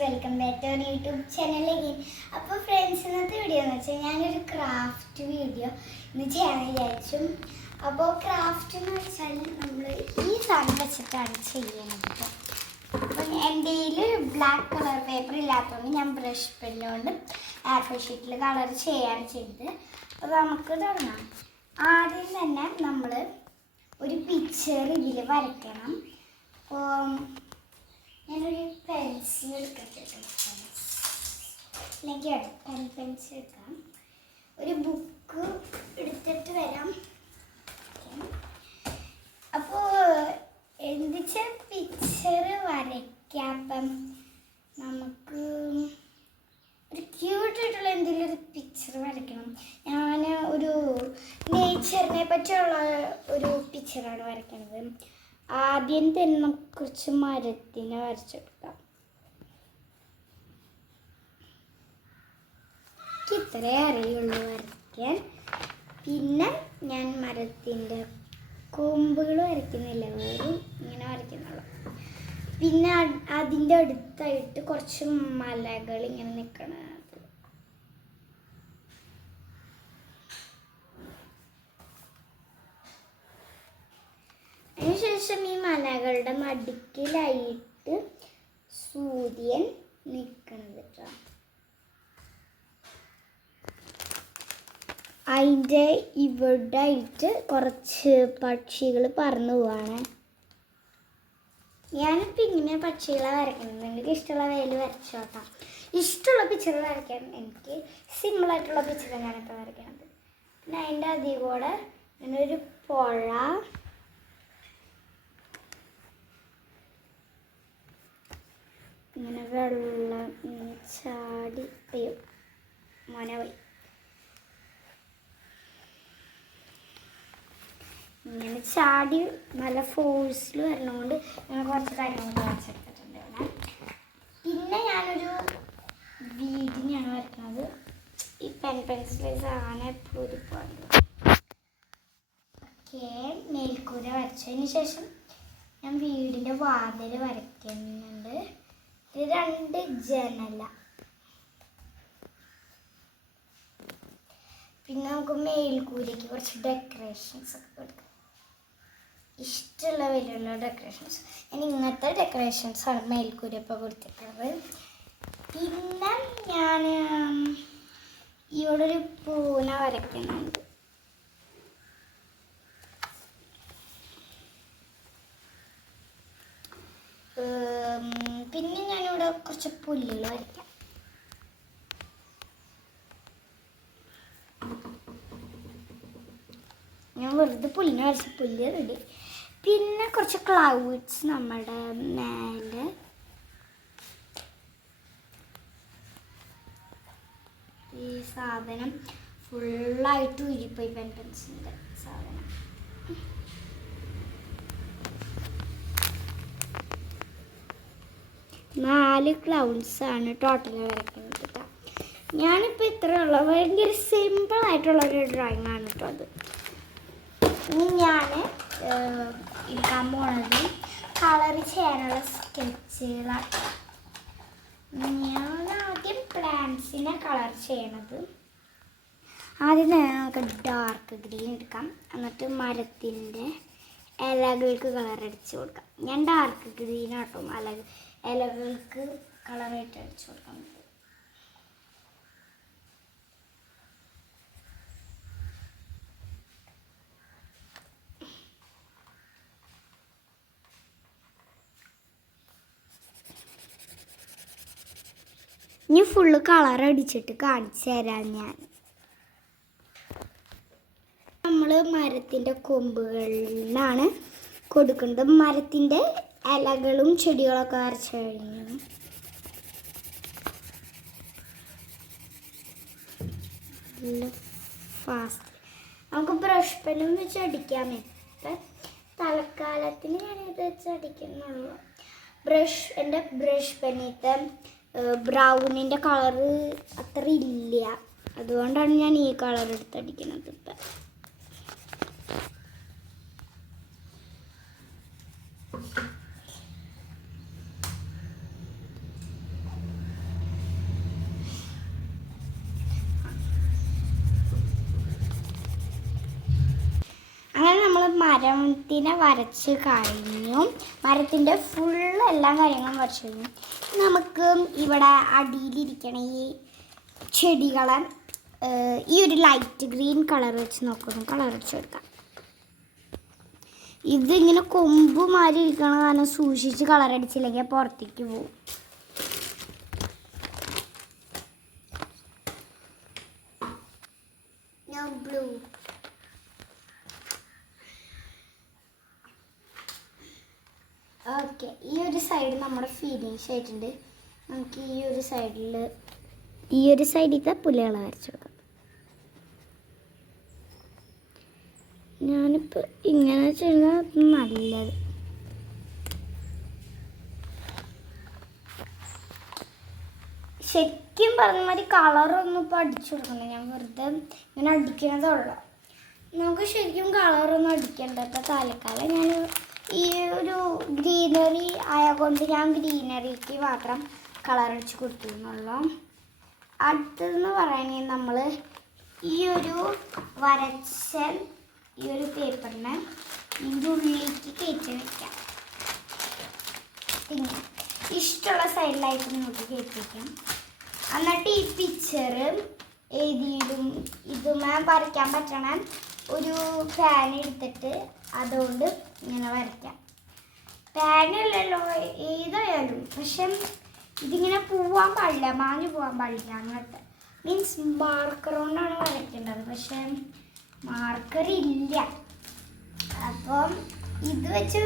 Welcome back to our YouTube ചാനലിലേക്ക് അപ്പോൾ friends ഇന്നത്തെ വീഡിയോ എന്ന് വെച്ചാൽ ഞാനൊരു ക്രാഫ്റ്റ് വീഡിയോ ഇന്ന് ചെയ്യാൻ വിചാരിച്ചു. അപ്പോൾ ക്രാഫ്റ്റ് എന്ന് വെച്ചാൽ നമ്മൾ ഈ സാധനം വെച്ചിട്ടാണ് ചെയ്യുന്നത് അപ്പം എന്റെ കയ്യിൽ ബ്ലാക്ക് കളർ പേപ്പർ ഇല്ലാത്തതുകൊണ്ട് ഞാൻ ബ്രഷ് പെന്നുകൊണ്ട് ആപ്പിൾ ഷീറ്റിൽ കളർ ചെയ്യാണ് ചെയ്തത്. അപ്പോൾ നമുക്ക് തുടങ്ങാം. ആദ്യം തന്നെ നമ്മൾ ഒരു പിക്ചർ ഇതിൽ വരയ്ക്കണം. അപ്പോൾ ഞാനൊരു പെൻസിൽ എടുക്കട്ടെ അല്ലെങ്കിൽ പെൻ പെൻസിൽ എടുക്കാം. ഒരു ബുക്ക് എടുത്തിട്ട് വരാം. അപ്പോൾ എന്തിച്ച പിക്ചർ വരയ്ക്കാം? അപ്പം നമുക്ക് ഒരു ക്യൂട്ടായിട്ടുള്ള എന്തെങ്കിലും ഒരു പിക്ചർ വരയ്ക്കണം. ഞാൻ ഒരു നേച്ചറിനെ പറ്റിയുള്ള ഒരു പിക്ചറാണ് വരയ്ക്കുന്നത്. ആദ്യം തന്നെ നമുക്ക് കുറച്ച് മരത്തിനെ വരച്ചെടുക്കാം. ഇത്രേ അറിയുള്ളൂ വരയ്ക്കാൻ. പിന്നെ ഞാൻ മരത്തിന്റെ കൊമ്പുകൾ വരയ്ക്കുന്നില്ല? വെറും ഇങ്ങനെ വരയ്ക്കുന്നുള്ളൂ. പിന്നെ അതിന്റെ അടുത്തായിട്ട് കുറച്ച് മലകൾ ഇങ്ങനെ നിൽക്കണത് അതിനുശേഷം ഈ മലകളുടെ മടിക്കിലായിട്ട് സൂര്യൻ നിൽക്കണത് കേട്ടോ. അതിന്റെ ഇവിടെ ആയിട്ട് കുറച്ച് പക്ഷികൾ പറന്നു പോവാണ്. ഞാനിപ്പോൾ ഇങ്ങനെ പക്ഷികളെ വരയ്ക്കുന്നത് നിങ്ങൾക്ക് ഇഷ്ടമുള്ള വേൽ വരച്ചോട്ടാ ഇഷ്ടമുള്ള പിക്ചർ വരയ്ക്കാൻ എനിക്ക് സിമ്പിൾ സിമ്പിളായിട്ടുള്ള പിക്ചർ ഞാനിപ്പോൾ വരയ്ക്കുന്നത് പിന്നെ അതിന്റെ അതിൽ കൂടെ ഒരു പുഴ ഇങ്ങനെ വെള്ളം ചാടി. അയ്യോ മനവായി ഇങ്ങനെ ചാടി നല്ല ഫോഴ്സിൽ വരണോണ്ട് ഞാൻ കുറച്ച് കാര്യങ്ങൾ വരച്ചെടുത്തിട്ടുണ്ട് ഇവിടെ പിന്നെ ഞാനൊരു വീടിനെയാണ് വരക്കുന്നത്. ഈ പെൻ പെൻസിൽ സാധനം എപ്പോഴും ഒരുപാട് ഓക്കെ മേൽക്കൂര വരച്ചതിന് ശേഷം ഞാൻ വീടിന്റെ വാതിൽ വരയ്ക്കുന്നുണ്ട്. രണ്ട് ജനല. പിന്നെ നമുക്ക് മേൽക്കൂരയ്ക്ക് കുറച്ച് ഡെക്കറേഷൻസ് ഒക്കെ കൊടുക്കാം. ഇഷ്ടമുള്ള വലിയുള്ള ഡെക്കറേഷൻസ് ഞാൻ ഇങ്ങനത്തെ ഡെക്കറേഷൻസ് ആണ് മേൽക്കൂര ഇപ്പോൾ കൊടുത്തിട്ടുള്ളത്. പിന്നെ ഞാൻ ഇവിടെ ഒരു പൂന വരയ്ക്കുന്നുണ്ട്. പിന്നെ ഞാനിവിടെ കുറച്ച് പുല്ലുകൾ വരയ്ക്കാം. ഞാൻ വെറുതെ പുല്ലിനെ വരച്ച പുല്ല് റെഡി. പിന്നെ കുറച്ച് ക്ലൗഡ്സ് നമ്മുടെ മേലെ. ഈ സാധനം ഫുള്ളായിട്ട് ഉരിപ്പോയി പെൻ പെൻസിലിന്റെ സാധനം. നാല് ക്ലൗൺസ് ആണ് ടോട്ടൽ വരയ്ക്കുന്നത് കേട്ടോ ഞാനിപ്പോൾ ഇത്രയുള്ള. ഭയങ്കര സിമ്പിൾ ആയിട്ടുള്ള ഒരു ഡ്രോയിങ് ആണ് കേട്ടോ അത്. ഇനി ഞാൻ എടുക്കാൻ പോണത് കളർ ചെയ്യാനുള്ള സ്കെച്ചുകളാണ് ഞാൻ ആദ്യം പ്ലാന്റ്സിനെ കളർ ചെയ്യണത്. ആദ്യം തന്നെ നമുക്ക് ഡാർക്ക് ഗ്രീൻ എടുക്കാം. എന്നിട്ട് മരത്തിന്റെ ഇലകൾക്ക് കളർ അടിച്ച് കൊടുക്കാം. ഞാൻ ഡാർക്ക് ഗ്രീൻ ആട്ടും. ഇല ഇലകൾക്ക് കളറായിട്ട് അടിച്ചു കൊടുക്കാൻ പറ്റും ഇനി ഫുള്ള് കളർ അടിച്ചിട്ട് കാണിച്ചു തരാം ഞാൻ. നമ്മൾ മരത്തിന്റെ കൊമ്പുകളിലാണ് കൊടുക്കുന്നത്. മരത്തിന്റെ ഇലകളും ചെടികളൊക്കെ വരച്ച് കഴിഞ്ഞു. ഫാസ്റ്റ് നമുക്ക് ബ്രഷ് പെന്നും വെച്ച് അടിക്കാമേ ഇപ്പം തൽക്കാലത്തിന് ഞാനിത് വെച്ച് അടിക്കുന്നുള്ളൂ. ബ്രഷ് എന്റെ ബ്രഷ് പെന്നിത്തെ ബ്രൗണിന്റെ കളറ് അത്ര ഇല്ല. അതുകൊണ്ടാണ് ഞാൻ ഈ കളർ എടുത്തടിക്കുന്നത് ഇപ്പം. Thank നമ്മൾ മരത്തിനെ വരച്ച് കഴിഞ്ഞു. മരത്തിന്റെ ഫുള്ള് എല്ലാ കാര്യങ്ങളും വരച്ച് കഴിഞ്ഞു. നമുക്ക് ഇവിടെ അടിയിലിരിക്കണ ഈ ചെടികളെ ഈ ഒരു ലൈറ്റ് ഗ്രീൻ കളർ വെച്ച് നോക്കുന്നു. കളർ വെച്ച് കൊടുക്കാം. ഇതിങ്ങനെ കൊമ്പ് മാറി ഇരിക്കണ കാരണം സൂക്ഷിച്ച് കളർ അടിച്ചില്ലെങ്കിൽ പുറത്തേക്ക് പോകും ബ്ലൂ ഓക്കെ ഈ ഒരു സൈഡ് നമ്മുടെ ഫിനിഷ് ആയിട്ടുണ്ട് നമുക്ക് ഈ ഒരു സൈഡിൽ ഈ ഒരു സൈഡിലത്തെ പുലികളെ വരച്ചു കൊടുക്കാം ഞാനിപ്പോൾ ഇങ്ങനെ ചെയ്യുന്നത് നല്ലത്. ശരിക്കും പറഞ്ഞ മാതിരി കളറൊന്നും ഇപ്പോൾ അടിച്ചു കൊടുക്കണം ഞാൻ വെറുതെ ഇങ്ങനെ അടിക്കണതേ ഉള്ളൂ. നമുക്ക് ശരിക്കും കളറൊന്നും അടിക്കണ്ട. ഇപ്പം തൽക്കാലം ഞാൻ ഈ ഒരു ഗ്രീനറി ആയതുകൊണ്ട് ഞാൻ ഗ്രീനറിക്ക് മാത്രം കളർ അടിച്ച് കൊടുത്തിരുന്നുള്ളൂ. അടുത്തതെന്ന് പറയണേ നമ്മൾ ഈ ഒരു വരച്ച ഈ ഒരു പേപ്പറിനെ ഇതിന്റെ ഉള്ളിലേക്ക് കയറ്റി വയ്ക്കാം പിന്നെ ഇഷ്ടമുള്ള സൈഡിലായിട്ട് നമുക്ക് കയറ്റി വയ്ക്കാം എന്നിട്ട് ഈ പിക്ചർ എഴുതിയിടും. ഇതുമേ വരയ്ക്കാൻ പറ്റണം ഒരു ഫാൻ എടുത്തിട്ട് അതുകൊണ്ട് ഇങ്ങനെ വരയ്ക്കാം. പാനല്ലല്ലോ ഏതായാലും. പക്ഷെ ഇതിങ്ങനെ പോവാൻ പാടില്ല മാഞ്ഞു പോവാൻ പാടില്ല അങ്ങനത്തെ മീൻസ് മാർക്കർ കൊണ്ടാണ് വരയ്ക്കേണ്ടത്. പക്ഷെ മാർക്കർ ഇല്ല. അപ്പം ഇത് വെച്ച്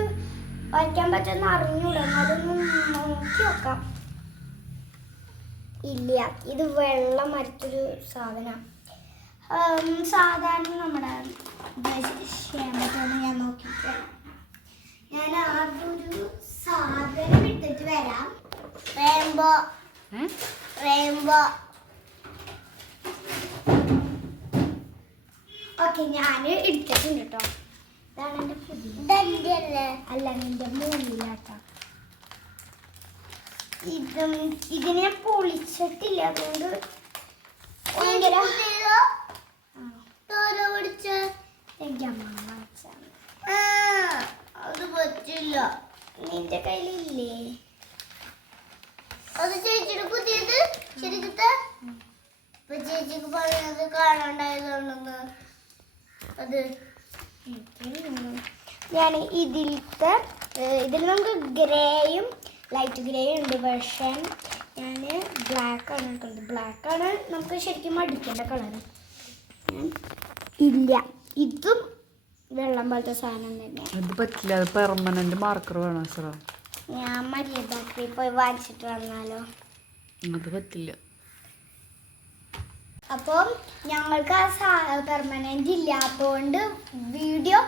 വരയ്ക്കാൻ പറ്റുമെന്ന് അറിഞ്ഞൂടാ? അതൊന്നും നോക്കി നോക്കാം. ഇല്ല ഇത് വെള്ളം മറ്റൊരു സാധനമാണ് സാധാരണ നമ്മുടെ ക്ഷേമത്തൊന്ന് ഞാൻ നോക്കിയിട്ട് ഞാൻ ആദ്യം ഒരു സാധനം എടുത്തിട്ട് വരാം. റെയിൻബോ. റെയിൻബോ. ഓക്കെ ഞാൻ എടുത്തിട്ടുണ്ട് കേട്ടോ ഇതാണ് എന്റെ പുതിയ അല്ല നിന്റെ മൂന്നിലാട്ടോ ഇതും ഇതിനെ പൊളിച്ചിട്ടില്ല. അതുകൊണ്ട് ഭയങ്കര എനിക്ക് അമ്മ വാങ്ങിച്ചതാണ്. അത് പറ്റില്ല. നിന്റെ കയ്യിലില്ലേ? അത് ചേച്ചിയുടെ പുതിയത്? ശരിക്കത്തെ? ഇപ്പൊ ചേച്ചിക്ക് പറയുന്നത് കാണാണ്ടായതാണെന്ന്. അത്. ഞാൻ ഇതിലത്തെ ഇതിൽ നമുക്ക് ഗ്രേയും ലൈറ്റ് ഗ്രേയും ഉണ്ട്. പക്ഷേ ഞാൻ ബ്ലാക്ക് ആണ് എടുക്കുന്നത് ബ്ലാക്ക് ആണ് നമുക്ക് ശരിക്കും അടിക്കേണ്ട കളർ ഇല്ല. ഇതും വെള്ളം പോലത്തെ സാധനം തന്നെയാണ് ഇത് പറ്റില്ല അത് പെർമനന്റ് മാർക്കർ വേണം സാറോ ഞാൻ മര്യാദയ്ക്ക് പോയി വാങ്ങിച്ചിട്ട് വന്നാലോ? അത് പറ്റില്ല. അപ്പം ഞങ്ങൾക്ക് ആ പെർമനന്റ് ഇല്ലാത്തതുകൊണ്ട് വീഡിയോ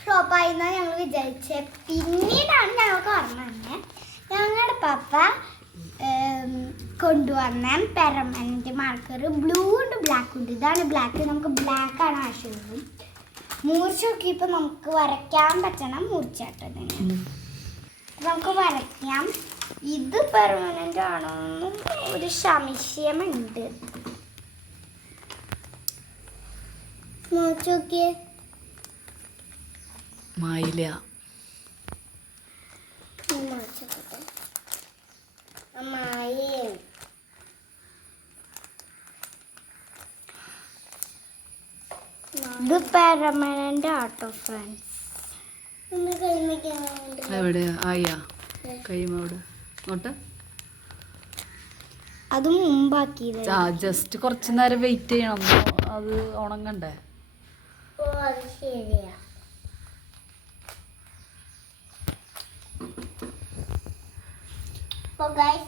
ഫ്ലോപ്പ് ആയിരുന്നാണ് ഞങ്ങൾ വിചാരിച്ചത് പിന്നീടാണ് ഞങ്ങൾക്ക് ഓർമ്മ തന്നെ ഞങ്ങളുടെ പപ്പ കൊണ്ടുവന്ന പെർമനന്റ് മാർക്കർ ബ്ലൂ ഉണ്ട് ബ്ലാക്ക് ഉണ്ട്. ഇതാണ് ബ്ലാക്ക് നമുക്ക് ബ്ലാക്ക് ആണ് ആവശ്യമുള്ളത് മൂർച്ച നോക്കിയപ്പോൾ നമുക്ക് വരയ്ക്കാൻ പറ്റണം മൂർച്ചാട്ടം തന്നെ നമുക്ക് വരയ്ക്കാം. ഇത് പെർമനന്റ് ആണോന്നും ഒരു സംശയമുണ്ട്. മായില്ല അമ്മായി ഇത് ആട്ടോ ഫ്രണ്ട്സ് എവിടെ? ആയാ? കൈമ അവിടെ. അങ്ങോട്ട് അത് മുമ്പാക്കിയത്. ആ ജസ്റ്റ് കുറച്ച് നേരം വെയിറ്റ് ചെയ്യണം. അത് ഉണങ്ങണ്ടേ? ഓ അത് ശരിയാ. അപ്പൊ ഗൈസ്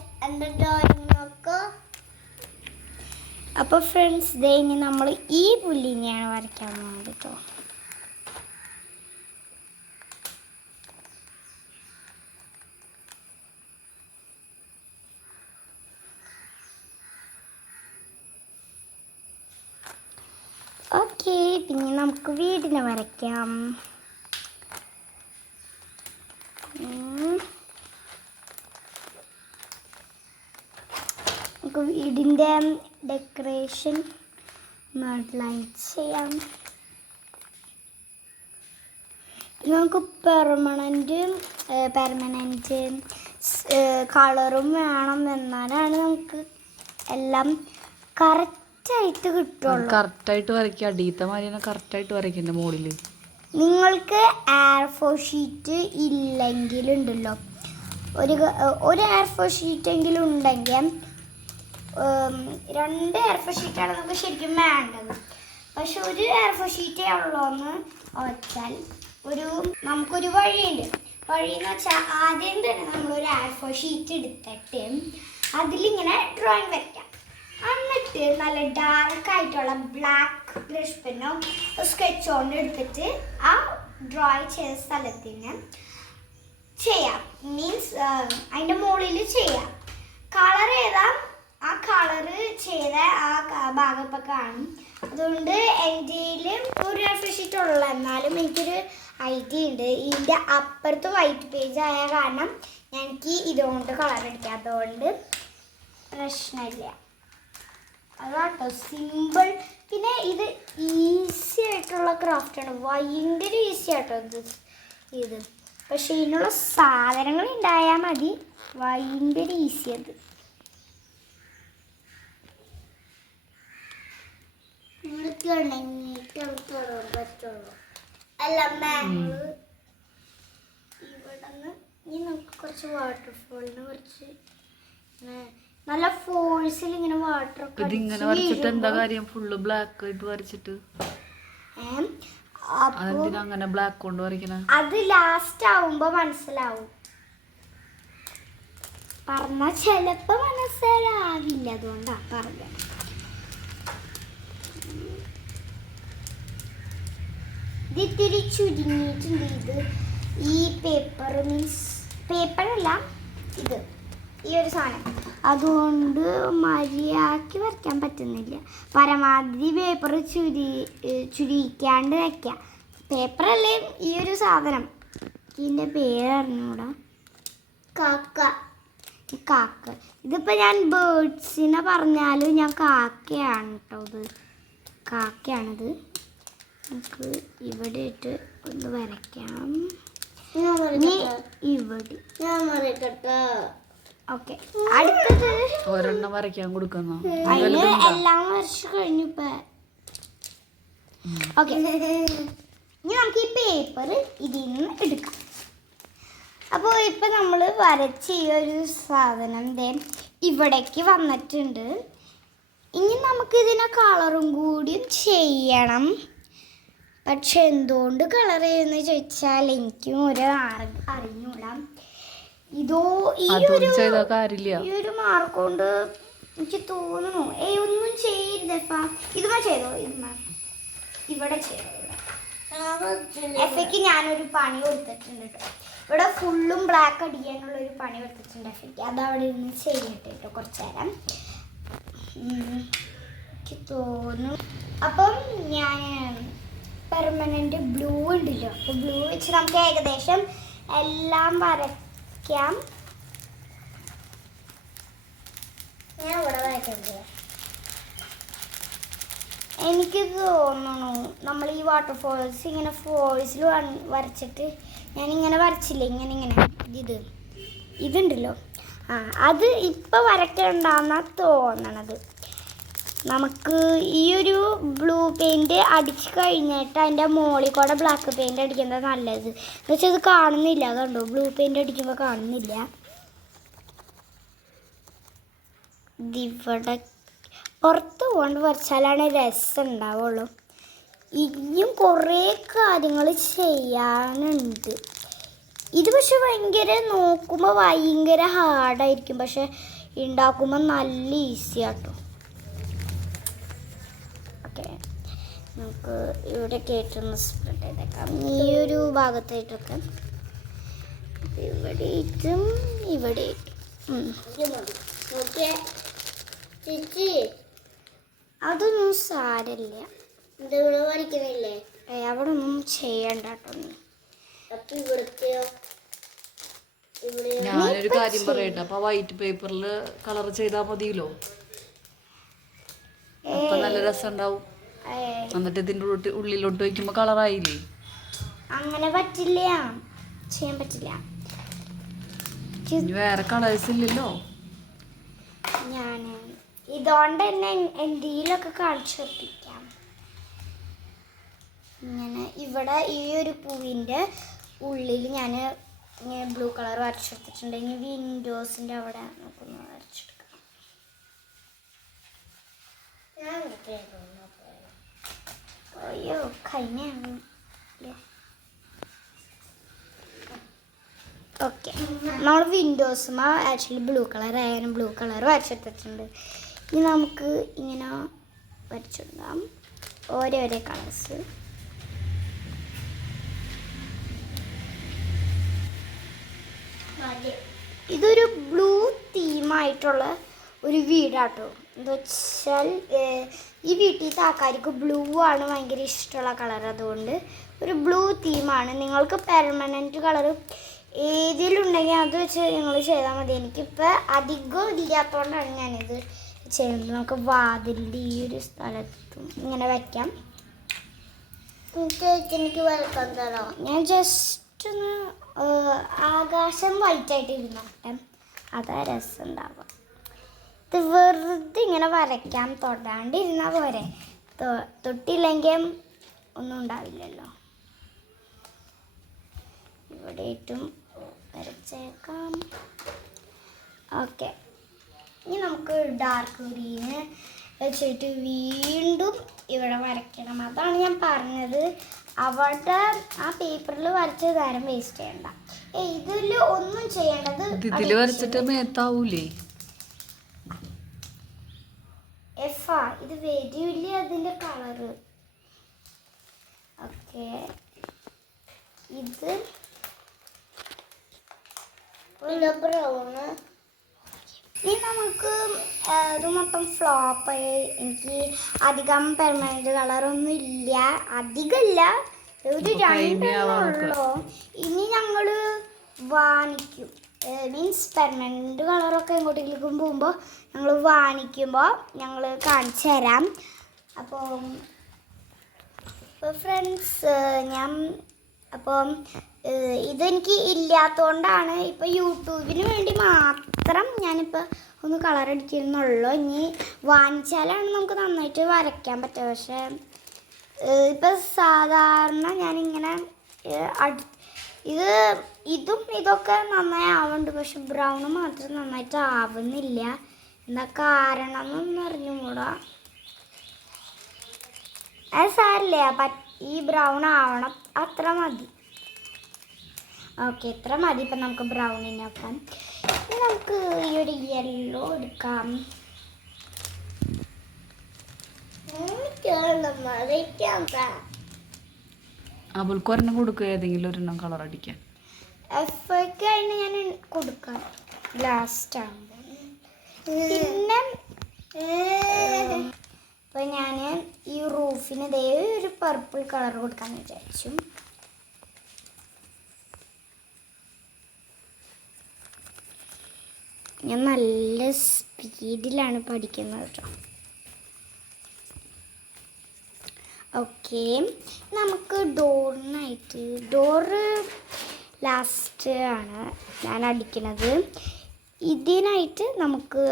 ഡ്രോയിങ് നോക്കൂ? അപ്പൊ ഫ്രണ്ട്സ് ദേ ഇനി നമ്മൾ ഈ പുല്ലിനെയാണ് വരയ്ക്കാൻ പോകുന്നത് കേട്ടോ പിന്നെ നമുക്ക് വീടിനെ വരയ്ക്കാം. നമുക്ക് വീടിന്റെ ഡെക്കറേഷൻ ലൈറ്റ് ചെയ്യാം നമുക്ക് പെർമനന്റ് പെർമനന്റ് കളറും വേണം എന്നാലാണ് നമുക്ക് എല്ലാം കറക്റ്റായിട്ട് കിട്ടുള്ളൂ. കറക്റ്റായിട്ട് വരയ്ക്കുക. അടിയത്തെ മാതിരി കറക്റ്റായിട്ട് വരയ്ക്കുന്നുണ്ട് മുകളിൽ നിങ്ങൾക്ക് എയർഫോ ഷീറ്റ് ഇല്ലെങ്കിലുണ്ടല്ലോ. ഒരു ഒരു എയർഫോ ഷീറ്റെങ്കിലും ഉണ്ടെങ്കിൽ രണ്ട് എയർഫോ ഷീറ്റാണ് നമുക്ക് ശരിക്കും വേണ്ടത്. പക്ഷെ ഒരു എയർഫോ ഷീറ്റേ ഉള്ളൂ എന്ന് വെച്ചാൽ ഒരു നമുക്കൊരു വഴിയുണ്ട്. വഴി എന്ന് വെച്ചാൽ ആദ്യം തന്നെ നമ്മളൊരു എയർഫോ ഷീറ്റ് എടുത്തിട്ട് അതിലിങ്ങനെ ഡ്രോയിങ് വരയ്ക്കാം എന്നിട്ട് നല്ല ഡാർക്ക് ആയിട്ടുള്ള ബ്ലാക്ക് ബ്രഷ് പെന്നോ സ്കെച്ച് കൊണ്ട് എടുത്തിട്ട് ആ ഡ്രോയിങ് ചെയ്ത സ്ഥലത്തിന് ചെയ്യാം. മീൻസ് അതിന്റെ മുകളിൽ ചെയ്യാം. കളർ ഏതാ? ആ കളറ് ചെയ്ത ആ ഭാഗമൊക്കെ കാണും. അതുകൊണ്ട് എന്റെ ഒരു റഫ് ഷീറ്റ് ഉള്ളു എന്നാലും എനിക്കൊരു ഐഡിയ ഉണ്ട്. ഇതിന്റെ അപ്പുറത്ത് വൈറ്റ് പേജ് ആയ കാരണം എനിക്ക് ഇതുകൊണ്ട് കളർ അടിക്കാം. അതുകൊണ്ട് പ്രശ്നമില്ല. അതാട്ടോ. സിമ്പിൾ പിന്നെ ഇത് ഈസി ആയിട്ടുള്ള ക്രാഫ്റ്റാണ് ഭയങ്കര ഈസി ആട്ടോ ഇത്. ഇത്. പക്ഷേ ഇതിനുള്ള സാധനങ്ങൾ ഉണ്ടായാൽ മതി. ഭയങ്കര ഈസി അത്. നിങ്ങൾക്ക് ഉണങ്ങിയിട്ട് തൊടാൻ പറ്റുള്ളൂ അല്ല മാംഗോ ഇവിടെ നിന്ന് ഇനി നമുക്ക് കുറച്ച് വാട്ടർഫോളിന് കുറച്ച് നല്ല ഫോഴ്സിൽ ഇങ്ങനെ വാട്ടർ ഇതിങ്ങനെ വരച്ചിട്ട് എന്താ കാര്യം? ഫുള്ള് ബ്ലാക്ക് ആയിട്ട് വരച്ചിട്ട്. അതെന്തിനാ അങ്ങനെ ബ്ലാക്ക് കൊണ്ട് വരയ്ക്കണ? അത് ലാസ്റ്റ് ആവുമ്പോ മനസ്സിലാവും. പറഞ്ഞ ചിലപ്പോ മനസ്സിലാവില്ല അതുകൊണ്ടാ പറഞ്ഞ ഇത് ഇത്തിരി ചുരുങ്ങിയിട്ടുണ്ട് ഇത്? ഈ പേപ്പർ മീൻസ് പേപ്പറല്ല ഇത്. ഈ ഒരു സാധനം. അതുകൊണ്ട് മര്യാദയ്ക്ക് വരയ്ക്കാൻ പറ്റുന്നില്ല. പരമാവധി പേപ്പർ ചുരി ചുരിയിക്കാണ്ട് ചുരുക്കാണ്ട് വയ്ക്കാം പേപ്പറല്ലേ ഈ ഒരു സാധനം? ഇതിന്റെ പേര് അറിഞ്ഞൂടാ. കാക്ക. കാക്ക. ഇതിപ്പോൾ ഞാൻ ബേഡ്സിനെ പറഞ്ഞാലും ഞാൻ കാക്കയാണ് കേട്ടോ ഇത്. കാക്കയാണിത്. നമുക്ക് ഇവിടെ ഇട്ട് ഒന്ന് വരയ്ക്കാം. ഇവിടെ. ഞാൻ മറിക്കട്ടെ ഓക്കെ. അടുത്തത്. ഒരെണ്ണം വരയ്ക്കാൻ കൊടുക്കുന്നു. അതിന് എല്ലാം വർഷം കഴിഞ്ഞു ഇപ്പൊ ഓക്കെ. ഇനി നമുക്ക് ഈ പേപ്പർ ഇതിൽ നിന്ന് എടുക്കാം. അപ്പോൾ ഇപ്പം നമ്മൾ വരച്ച ഈ ഒരു സാധനം ദേ ഇവിടേക്ക് വന്നിട്ടുണ്ട്. ഇനി നമുക്ക് ഇതിനെ കളറും കൂടി ചെയ്യണം. പക്ഷെ എന്തുകൊണ്ട് കളർ ചെയ്യുന്ന ചോദിച്ചാൽ എനിക്കും ഒരു അറിഞ്ഞൂടാം. ഇതോ ഈ ഒരു ഈ ഒരു മാർക്ക് കൊണ്ട് എനിക്ക് തോന്നുന്നു. ഏയ് ഒന്നും ചെയ്യരുത് ഇതുമാ ചെയ്തോ ഇതുമാ ഇവിടെ ചെയ്തോ എഫയ്ക്ക് ഞാനൊരു പണി കൊടുത്തിട്ടുണ്ട് കേട്ടോ. ഇവിടെ ഫുള്ളും ബ്ലാക്ക് അടിക്കാനുള്ള ഒരു പണി കൊടുത്തിട്ടുണ്ട് എഫയ്ക്ക്. അത് അവിടെ ഇരുന്ന് ചെയ്യട്ടെ കേട്ടോ കുറച്ച് നേരം. എനിക്ക് തോന്നുന്നു. അപ്പം ഞാൻ പെർമനന്റ് ബ്ലൂ ഉണ്ടല്ലോ. അപ്പോൾ ബ്ലൂ വെച്ച് നമുക്ക് ഏകദേശം എല്ലാം വരയ്ക്കാം. ഞാൻ ഇവിടെ വരയ്ക്കണ്ടേ എനിക്ക് തോന്നുന്നു നമ്മൾ ഈ വാട്ടർ വാട്ടർഫോൾസ് ഇങ്ങനെ ഫോൾസിൽ വരച്ചിട്ട് ഞാൻ ഇങ്ങനെ വരച്ചില്ല? ഇങ്ങനെ ഇങ്ങനെ. ഇത്. ഇതുണ്ടല്ലോ. ആ അത് ഇപ്പം വരയ്ക്കണ്ടെന്നാണ് തോന്നണത്. നമുക്ക് ഈ ഒരു ബ്ലൂ പെയിന്റ് അടിച്ച് കഴിഞ്ഞിട്ട് അതിന്റെ മോളിൽ കൂടെ ബ്ലാക്ക് പെയിന്റ് അടിക്കുന്നത് നല്ലത്. എന്ന് വെച്ചാൽ ഇത് കാണുന്നില്ല കണ്ടോ? ബ്ലൂ പെയിന്റ് അടിക്കുമ്പോൾ കാണുന്നില്ല. ഇതിവിടെ പുറത്ത് കൊണ്ട് വരച്ചാലാണ് രസം ഉണ്ടാവുള്ളൂ. ഇനിയും കുറേ കാര്യങ്ങൾ ചെയ്യാനുണ്ട്. ഇത് പക്ഷെ ഭയങ്കര നോക്കുമ്പോൾ ഭയങ്കര ഹാർഡായിരിക്കും പക്ഷെ ഉണ്ടാക്കുമ്പോൾ നല്ല ഈസിയാട്ടോ ഓക്കെ. നമുക്ക് ഇവിടെ കേട്ടൊന്ന് സ്പ്രെഡ് ചെയ്തേക്കാം. ഈ ഒരു ഭാഗത്തായിട്ടൊക്കെ. ഇവിടെ ഇട്ടും ഇവിടെ ചേച്ചി. അതൊന്നും സാരമില്ല. ഇവിടെ വരയ്ക്കുന്നില്ലേ അവിടെ ഒന്നും ചെയ്യണ്ട കേട്ടോ നീ. അപ്പൊ ഇവിടത്തെയോ ഇവിടെയോ? ഞാനൊരു കാര്യം പറയട്ടെ. അപ്പൊ വൈറ്റ് പേപ്പറിൽ കളർ ചെയ്താ മതിയല്ലോ. അപ്പൊ നല്ല രസം ഉണ്ടാവും ഏ, എന്നിട്ട് ഇതിന്റെ ഉള്ളിലോട്ട് വെക്കുമ്പോ കളറായില്ലേ അങ്ങനെ പറ്റില്ല. ചെയ്യാൻ പറ്റില്ല. വേറെ കളേഴ്സ് ഇല്ലല്ലോ. ഞാൻ ഇതുകൊണ്ട് തന്നെ എന്തെങ്കിലുമൊക്കെ കാണിച്ചു വെപ്പിക്കാം ഇങ്ങനെ ഇവിടെ ഈ ഒരു പൂവിന്റെ ഉള്ളിൽ ഞാൻ ബ്ലൂ കളർ വരച്ചെടുത്തിട്ടുണ്ട് ഇനി വിൻഡോസിന്റെ അവിടെ നമുക്കൊന്ന് വരച്ചെടുക്കാം ഞാൻ ഇങ്ങോട്ട് വരുന്നു. അയ്യോ ഓക്കെ നമ്മൾ വിൻഡോസും ആക്ച്വലി ബ്ലൂ കളർ ആയാലും ബ്ലൂ കളർ വരച്ചെടുത്തിട്ടുണ്ട് ഇനി നമുക്ക് ഇങ്ങനെ വരച്ചിടാം ഓരോരോ കളേഴ്സ്. ഇതൊരു ബ്ലൂ തീമായിട്ടുള്ള ഒരു വീടാട്ടോ. എന്താ വെച്ചാൽ ഈ വീട്ടിലത്തെ ആൾക്കാർക്ക് ബ്ലൂ ആണ് ഭയങ്കര ഇഷ്ടമുള്ള കളർ അതുകൊണ്ട് ഒരു ബ്ലൂ തീമാണ് നിങ്ങൾക്ക് പെർമനന്റ് കളർ ഏതിലുണ്ടെങ്കിൽ അത് വെച്ച് നിങ്ങൾ ചെയ്താൽ മതി. എനിക്കിപ്പോൾ അധികം ഇല്ലാത്തതുകൊണ്ടാണ് ഞാനിത് ചെയ്യുന്നത്. നമുക്ക് വാതിലിന്റെ ഈ ഒരു സ്ഥലത്തും ഇങ്ങനെ വയ്ക്കാം എനിക്ക് വെൽക്കം തരാം. ഞാൻ ജസ്റ്റ് ഒന്ന് ആകാശം വൈറ്റായിട്ട് ഇരുന്നോട്ടെ അതാ രസം ഉണ്ടാവുക ഇത് വെറുതെ ഇങ്ങനെ വരയ്ക്കാൻ തൊടാണ്ടിരുന്നാൽ പോരെ. തൊട്ടില്ലെങ്കിൽ ഒന്നും ഉണ്ടാവില്ലല്ലോ. ഇവിടെ ഇട്ടും വരച്ചേക്കാം. ഓക്കെ. ഇനി നമുക്ക് ഡാർക്ക് ഗ്രീന് വെച്ചിട്ട് വീണ്ടും ഇവിടെ വരയ്ക്കണം. അതാണ് ഞാൻ പറഞ്ഞത്. അവിടെ ആ പേപ്പറിൽ വരച്ച് നേരം വേസ്റ്റ് ചെയ്യണ്ട. ഏ ഇതിൽ ഒന്നും ചെയ്യേണ്ടത് ഇത് ഇതിൽ വരച്ചിട്ട് മേത്താവൂലേ? എഫാ ഇത് വരില്ല അതിന്റെ കളറ്. ഓക്കെ. ഇത് പിന്നെ ബ്രൗണ്. ഇനി നമുക്ക് ഇത് മൊത്തം ഫ്ലോപ്പ് എനിക്ക് അധികം പെർമനന്റ് കളറൊന്നും ഇല്ല. അധികമില്ല ഒരു രണ്ടെണ്ണുള്ളൂ ഇനി ഞങ്ങൾ വാങ്ങിക്കും മീൻസ് പെർമനന്റ് കളറൊക്കെ എങ്ങോട്ടെങ്കിലും പോകുമ്പോൾ ഞങ്ങൾ വാങ്ങിക്കുമ്പോൾ ഞങ്ങൾ കാണിച്ചു തരാം. അപ്പോൾ അപ്പോൾ ഫ്രണ്ട്സ് ഞാൻ അപ്പം ഇതെനിക്ക് ഇല്ലാത്തതുകൊണ്ടാണ് ഇപ്പോൾ യൂട്യൂബിന് വേണ്ടി മാത്രം ഞാനിപ്പോൾ ഒന്ന് കളർ അടിക്കുന്നുള്ളൂ ഇനി വാങ്ങിച്ചാലാണ് നമുക്ക് നന്നായിട്ട് വരയ്ക്കാൻ പറ്റുക. പക്ഷേ ഇപ്പോൾ ഇപ്പം സാധാരണ ഞാനിങ്ങനെ അടി ഇത് ഇതും ഇതൊക്കെ നന്നായി ആവുന്നുണ്ട്. പക്ഷെ ബ്രൗൺ മാത്രം നന്നായിട്ട് ആവുന്നില്ല. എന്താ കാരണം എന്നൊന്നും അറിഞ്ഞുകൂടാ. അത് സാരില്ല ഈ ബ്രൗൺ ആവണം അത്ര മതി. ഓക്കെ ഇത്ര മതി ഇപ്പം നമുക്ക് ബ്രൗണിനൊപ്പം ഇനി നമുക്ക് ഈ ഒരു യെല്ലോ എടുക്കാം. അവൾക്ക് ഒരെണ്ണം കൊടുക്കുക ഏതെങ്കിലും ഒരെണ്ണം കളർ അടിക്കാൻ. എഫ് ഞാൻ കൊടുക്കാം. ലാസ്റ്റ് ആകുമ്പോൾ പിന്നെ ഇപ്പം ഞാൻ ഈ റൂഫിന് ദേ ഒരു പർപ്പിൾ കളർ കൊടുക്കാൻ വിചാരിച്ചു. ഞാൻ നല്ല സ്പീഡിലാണ് പഠിക്കുന്നത് കേട്ടോ ഓക്കെ നമുക്ക് ഡോറിനായിട്ട് ഡോറ് ലാസ്റ്റ് ആണ് ഞാൻ അടിക്കുന്നത് ഇതിനായിട്ട് നമുക്ക്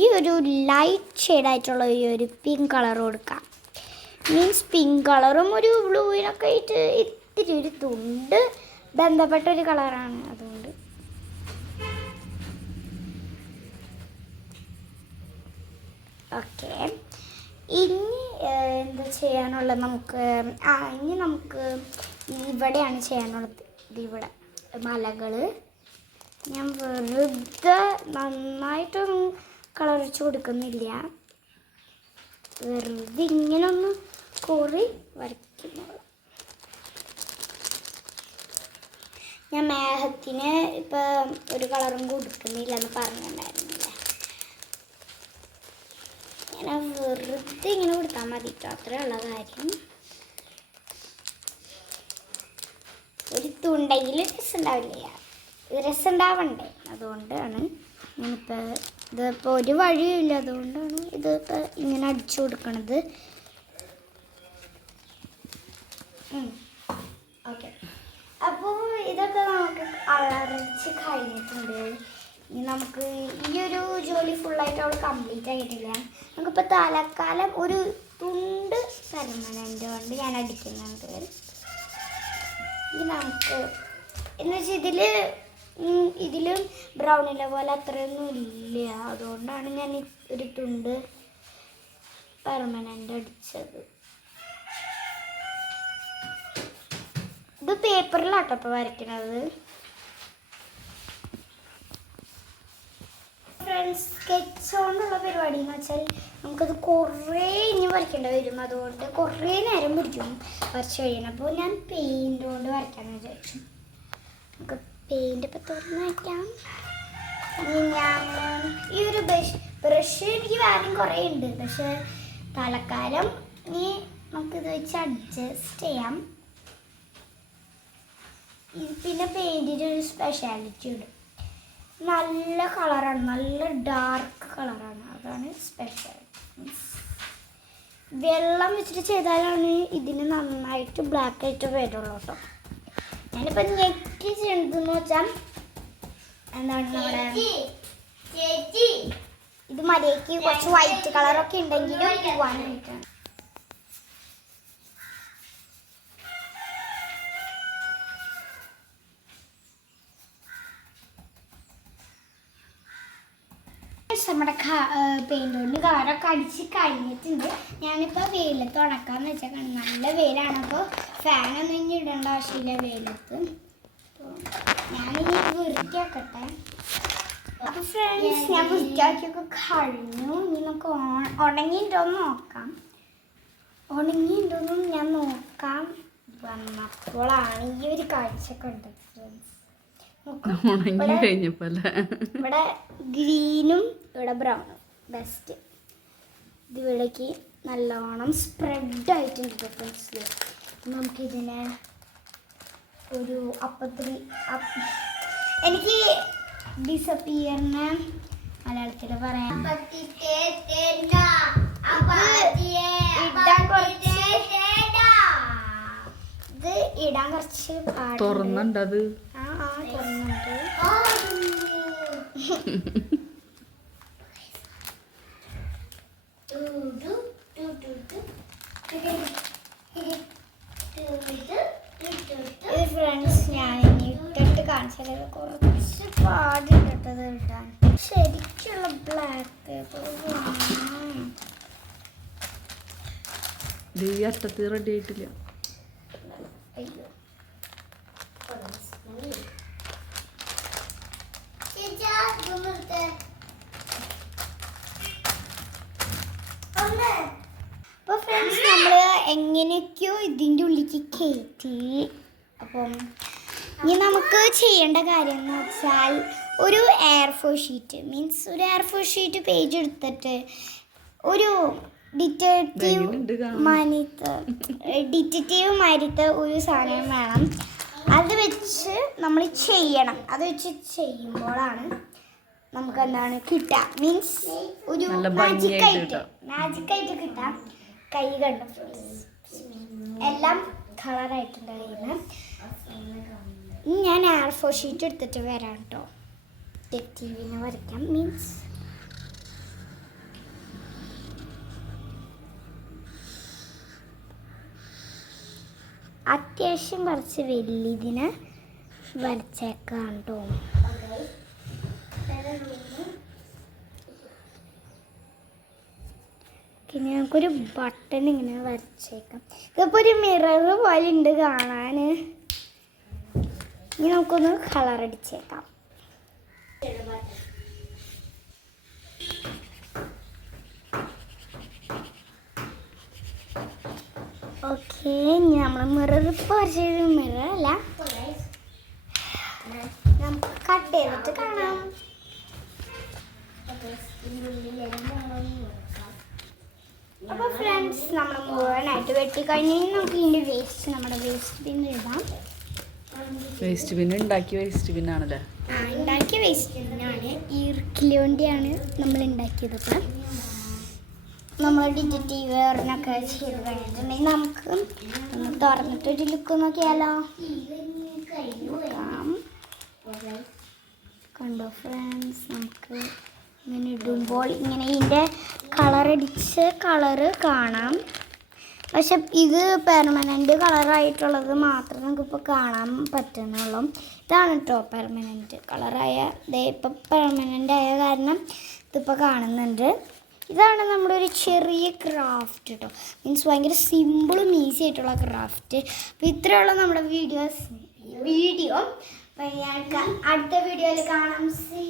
ഈ ഒരു ലൈറ്റ് ഷെയ്ഡായിട്ടുള്ള ഈ ഒരു പിങ്ക് കളർ കൊടുക്കാം. മീൻസ് പിങ്ക് കളറും ഒരു ബ്ലൂവിനൊക്കെ ആയിട്ട് ഇത്തിരി ഒരു തുണ്ട് ബന്ധപ്പെട്ട ഒരു കളറാണ് അതുകൊണ്ട്. ഓക്കെ ഇനി എന്താ ചെയ്യാനുള്ളത് നമുക്ക് ആ ഇനി നമുക്ക് ഇവിടെയാണ് ചെയ്യാനുള്ളത്. ഇവിടെ മലകൾ ഞാൻ വെറുതെ നന്നായിട്ടൊന്നും കളർ വെച്ച് കൊടുക്കുന്നില്ല. വെറുതെ ഇങ്ങനെ ഒന്ന് കോറി വരയ്ക്കുന്നത് ഞാൻ മേഘത്തിന് ഇപ്പം ഒരു കളറും കൊടുക്കുന്നില്ല എന്ന് പറഞ്ഞിട്ടുണ്ടായിരുന്നില്ല. ഇങ്ങനെ വെറുതെ ഇങ്ങനെ കൊടുത്താൽ മതി അത്രേ ഉള്ള കാര്യം. ഒരു തുണ്ടെങ്കിൽ രസം ഉണ്ടാവില്ല? ഇത് രസം ഉണ്ടാവണ്ടേ അതുകൊണ്ടാണ് ഞാനിപ്പോൾ ഇതിപ്പോൾ ഒരു വഴിയുമില്ല. അതുകൊണ്ടാണ് ഇതിപ്പോൾ ഇങ്ങനെ അടിച്ചു കൊടുക്കണത്. ഓക്കെ. അപ്പോൾ ഇതൊക്കെ നമുക്ക് അളറിച്ച് കഴിഞ്ഞിട്ടുണ്ട്. ഇനി നമുക്ക് ഈ ഒരു ജോലി ഫുള്ളായിട്ട് അവൾ കംപ്ലീറ്റ് ആയിട്ടില്ല. നമുക്കിപ്പോൾ തലക്കാലം ഒരു തുണ്ട് പെർമനന്റ് കൊണ്ട് ഞാൻ അടിക്കുന്നുണ്ട്. ഇനി നമുക്ക് എന്ന് വെച്ചാൽ ഇതിൽ ഇതിലും ബ്രൗണിലെ പോലെ അത്രയൊന്നും ഇല്ല. അതുകൊണ്ടാണ് ഞാൻ ഒരു തുണ്ട് പെർമനന്റ് അടിച്ചത്. ഇത് പേപ്പറിലാട്ടോ ഇപ്പോൾ വരയ്ക്കണത്. ഫ്രണ്ട്സ് സ്കെച്ച് കൊണ്ടുള്ള പരിപാടി എന്ന് വെച്ചാൽ നമുക്കത് കുറേ ഇനി വരയ്ക്കേണ്ടി വരും. അതുകൊണ്ട് കുറേ നേരം പിടിക്കും വരച്ച് കഴിയണം അപ്പോൾ ഞാൻ പെയിന്റ് കൊണ്ട് വരയ്ക്കാമെന്ന് വിചാരിച്ചു. നമുക്ക് പെയിന്റ് ഇപ്പം തുറന്ന് വയ്ക്കാം ഈ ഒരു ബ്രഷ് ബ്രഷ് എനിക്ക് വേറെയും കുറേ ഉണ്ട്. പക്ഷെ തലക്കാലം ഇനി നമുക്കിത് വെച്ച് അഡ്ജസ്റ്റ് ചെയ്യാം. പിന്നെ പെയിന്റിന്റെ ഒരു സ്പെഷ്യാലിറ്റി ഉണ്ട്. നല്ല കളറാണ് നല്ല ഡാർക്ക് കളറാണ്. അതാണ് സ്പെഷ്യൽ വെള്ളം വെച്ചിട്ട് ചെയ്താലാണ് ഇതിന് നന്നായിട്ട് ബ്ലാക്ക് ആയിട്ട് വരുള്ളൂ കേട്ടോ. ഞാനിപ്പോൾ ഞെക്കി ചെയ്യണതെന്ന് വെച്ചാൽ എന്താണ് നമ്മുടെ ഇത് മര്യാദയ്ക്ക് കുറച്ച് വൈറ്റ് കളറൊക്കെ ഉണ്ടെങ്കിലും പോവാൻ വേണ്ടിയിട്ടാണ് നമ്മുടെ പെയിന്റ് കൊണ്ട് കാറൊക്കെ അടിച്ച് കഴിഞ്ഞിട്ടുണ്ട്. ഞാനിപ്പോൾ വെയിലത്ത് ഉണക്കാന്ന് വെച്ചാൽ നല്ല വെയിലാണ്. അപ്പോൾ ഫാനൊന്നും ഇനി ഇടേണ്ട ആവശ്യമില്ല വെയിലത്ത്. അപ്പോൾ ഞാനിനി വൃത്തിയാക്കട്ടെ. അപ്പോൾ ഫ്രണ്ട്സ് ഞാൻ വൃത്തിയാക്കിയൊക്കെ കഴിഞ്ഞു. ഇനി നമുക്ക് ഉണങ്ങിയിട്ടൊന്ന് നോക്കാം. ഉണങ്ങിയിട്ടൊന്നും ഞാൻ നോക്കാം. വന്നപ്പോഴാണ് ഈ ഒരു കാഴ്ച കണ്ടത് ഫ്രണ്ട്സ് ഉണങ്ങി കഴിഞ്ഞപ്പോ ഇവിടെ ഗ്രീനും ഇവിടെ ബ്രൗണും. ബെസ്റ്റ് ഇത് ഇവിടേക്ക് നല്ലോണം സ്പ്രെഡ് ആയിട്ടുണ്ട് ഫ്രണ്ട്സ് നമുക്കിതിനെ ഒരു അപ്പത്തിൽ അപ്പ- എനിക്ക് ഡിസപ്പിയറിന് മലയാളത്തിൽ പറയാം. ഇടാൻ കുറച്ച് ഇത് ഇടാൻ കുറച്ച്. തുറന്നുണ്ടത് ആ ആ തുറന്നുണ്ട് ഇത് ഫ്രണ്ട്സ് ഞാൻ കുറച്ച് ശരിക്കുള്ള ബ്ലാക്ക് ഇത് ഈ അറ്റത്ത് റെഡി ആയിട്ടില്ല അയ്യോ അപ്പോൾ ഫ്രണ്ട്സ് നമ്മൾ എങ്ങനെയൊക്കെയോ ഇതിന്റെ ഉള്ളിലേക്ക് കയറ്റി. അപ്പം ഇനി നമുക്ക് ചെയ്യേണ്ട കാര്യം എന്ന് വെച്ചാൽ ഒരു എയർഫോർ ഷീറ്റ് മീൻസ് ഒരു എയർഫോർ ഷീറ്റ് പേജ് എടുത്തിട്ട് ഒരു ഡിറ്റക്റ്റീവ്? മാനിത്ത് ഡിറ്റക്റ്റീവ് മാരിത്ത ഒരു സാധനം വേണം. അത് വെച്ച് നമ്മൾ ചെയ്യണം. അത് വെച്ച് ചെയ്യുമ്പോഴാണ് നമുക്ക് എന്താണ് കിട്ടുക. മീൻസ് ഒരു മാജിക്കായിട്ട് മാജിക്കായിട്ട് കിട്ടാം കൈ കണ്ട. എല്ലാം കളറായിട്ടുണ്ടായിരുന്നു. ഞാൻ ആർ ഫോർ ഷീറ്റ് എടുത്തിട്ട് വരാം കേട്ടോ ഡിറ്റക്റ്റീവിനെ വരയ്ക്കാം മീൻസ് അത്യാവശ്യം കുറച്ച് വലിയതിനെ വരച്ചേക്കാം കേട്ടോ നമുക്കൊരു ബട്ടൺ ഇങ്ങനെ വരച്ചേക്കാം. ഇതിപ്പോൾ ഒരു മിറർ പോലെ ഉണ്ട് കാണാൻ ഇനി നമുക്കൊന്ന് കളർ അടിച്ചേക്കാം. ഓക്കെ നമ്മൾ മിറർ ഇപ്പോൾ വരച്ചത് മിറർ അല്ല. നമുക്ക് കട്ട് ചെയ്തിട്ട് കാണാം. അപ്പൊ ഫ്രണ്ട്സ് നമ്മൾ മുഴുവനായിട്ട് വെട്ടി കഴിഞ്ഞ് നമുക്ക് ഇതിന്റെ വേസ്റ്റ് നമ്മുടെ വേസ്റ്റ് ബിൻ ഇടാം. വേസ്റ്റ് ബിൻ ഉണ്ടാക്കി വേസ്റ്റ് ബിന്നാണല്ലേ ആ, ഉണ്ടാക്കിയ വേസ്റ്റ് ബിന്നാണ് ഈർക്കിലി വേണ്ടിയാണ് നമ്മൾ ഉണ്ടാക്കിയത്. ഇപ്പം നമ്മൾ ഡിറ്റക്റ്റീവ് വേറിനൊക്കെ ചെയ്ത് കഴിഞ്ഞിട്ടുണ്ടെങ്കിൽ നമുക്ക് ഒന്ന് തുറന്നിട്ട് ഒരു ലുക്ക് നോക്കിയാലോ. നോക്കാം. കണ്ടോ ഫ്രണ്ട്സ് നമുക്ക് ഇങ്ങനെ ഇടുമ്പോൾ ഇങ്ങനെ ഇതിന്റെ കളറടിച്ച് കളറ് കാണാം. പക്ഷെ ഇത് പെർമനന്റ് കളറായിട്ടുള്ളത് മാത്രമേ നമുക്കിപ്പോൾ കാണാൻ പറ്റുന്നുള്ളൂ. ഇതാണ് കേട്ടോ പെർമനന്റ് കളറായ ദേ ഇപ്പം പെർമനന്റ് ആയ കാരണം ഇതിപ്പോൾ കാണുന്നുണ്ട്. ഇതാണ് നമ്മുടെ ഒരു ചെറിയ ക്രാഫ്റ്റ് കേട്ടോ മീൻസ് ഭയങ്കര സിമ്പിളും ഈസി ആയിട്ടുള്ള ക്രാഫ്റ്റ് അപ്പോൾ ഇത്രയുള്ള നമ്മുടെ വീഡിയോസ് വീഡിയോ ഞാൻ അടുത്ത വീഡിയോയിൽ കാണാം. സി